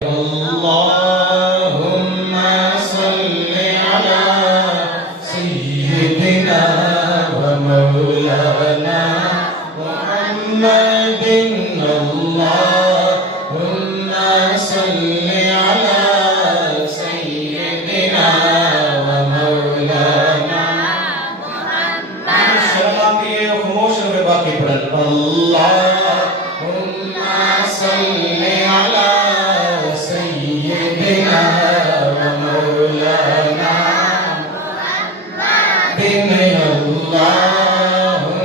اللهم صل على سيدنا ومولانا محمد اللهم صل على سيدنا ومولانا محمد शर्माती है खामोश रहे बाकी पढ़ اللهم صل على سيدنا ومولانا محمد اللهم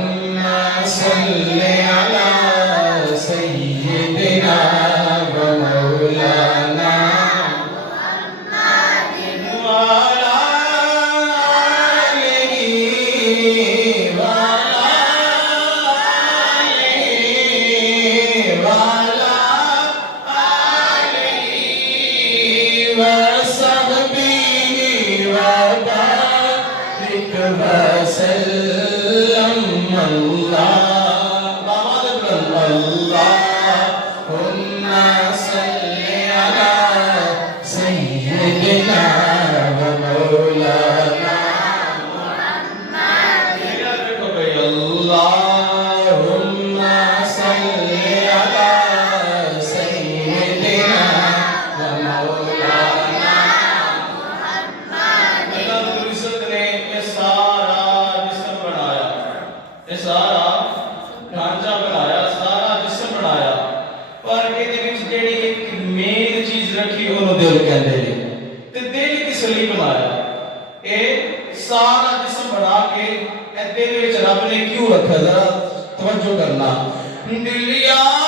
صل على سيدنا ومولانا محمد وعلى آله وعلى آله وصحبه وبارك وسلم اللهم صل على سيدنا ومولانا محمد اللهم صل على سيدنا ومولانا محمد अल्लाह रब्बुल इज्जत ने ये सारा जिस्म बनाया, ये सारा ढांचा बनाया, सारा जिस्म बनाया, पर ਇਹਦੇ ਵਿੱਚ ਜਿਹੜੀ ਇੱਕ ਮੇਨ ਚੀਜ਼ ਰੱਖੀ ਉਹਨੂੰ ਦਿਲ ਕਹਿੰਦੇ ਨੇ ਤੇ ਦਿਲ ਕਿਸ ਲਈ ਬਣਾਇਆ? ਇਹ ਸਾਰਾ ਜਿਸਮ ਬਣਾ ਕੇ ਇਹ ਦਿਲ ਵਿੱਚ ਰੱਬ ਨੇ ਕਿਉਂ ਰੱਖਿਆ? ਜ਼ਰਾ ਤਵੱਜੋ ਕਰਨਾ। ਦਿਲ ਯਾਰ